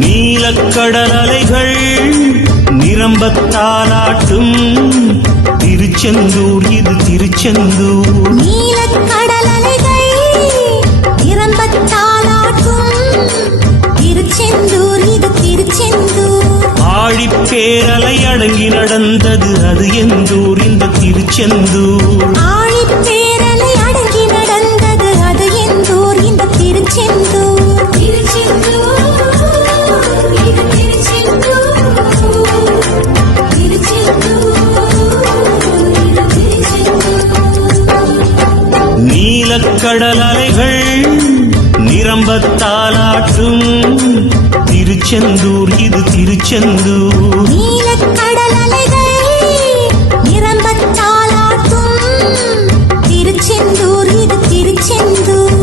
நீலக்கடல் அலைகள் நிரம்பத்தாலாட்டும் திருச்செந்தூர் இது திருச்செந்தூர். நீலக்கடல் அலைகள் நிரம்பத்தாலாட்டும் திருச்செந்தூர் இது திருச்செந்தூர். ஆழிப்பேரலை அடங்கி நடந்தது அது எந்தூர் இந்த திருச்செந்தூர். ஆழிப்பேரலை அடங்கி நடந்தது அது எந்தூர் இந்த திருச்செந்தூர். திருச்செந்தூர் இது திருச்செந்தூர். திருச்செந்தூர் இது திருச்செந்தூர். நீலக்கடல் அலைகள் நிரம்பத்தாலாட்டும் திருச்செந்தூர் இது திருச்செந்தூர். நீலக்கடல் அலைகள் நிரம்பத்தாலாட்டும் திருச்செந்தூர் இது திருச்செந்தூர்.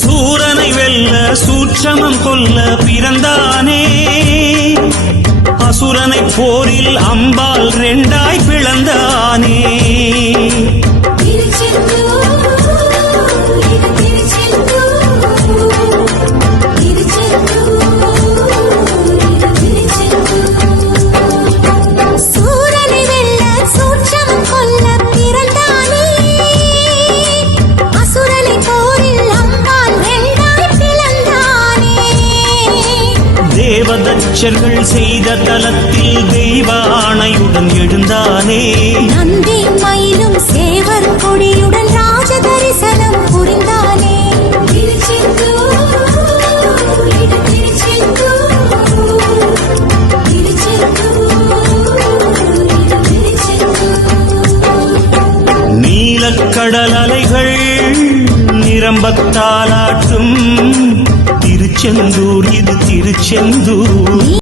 சூரனை வெல்ல சூட்சமம் கொல்ல பிறந்தானே, அசுரனை போரில் அம்பால் ரெண்டாய் பிளந்தானே. சூரனை வெல்ல சூட்சமம் கொல்ல பிறந்தானே, அசுரனை போரில் அம்பால் ரெண்டாய் பிளந்தானே. தேவதச்சர்கள் செய்த தலத்தில் தெய்வ ஆணையுடன் எழுந்தானே. நந்தி மயிலும் சேவர் கொடியுடன் ராஜ தரிசனம் புரிந்தானே. நீலக்கடல் அலைகள் நிரம்பத்தாலாட்டும் திருச்செந்தூர் இது திருச்செந்தூர்.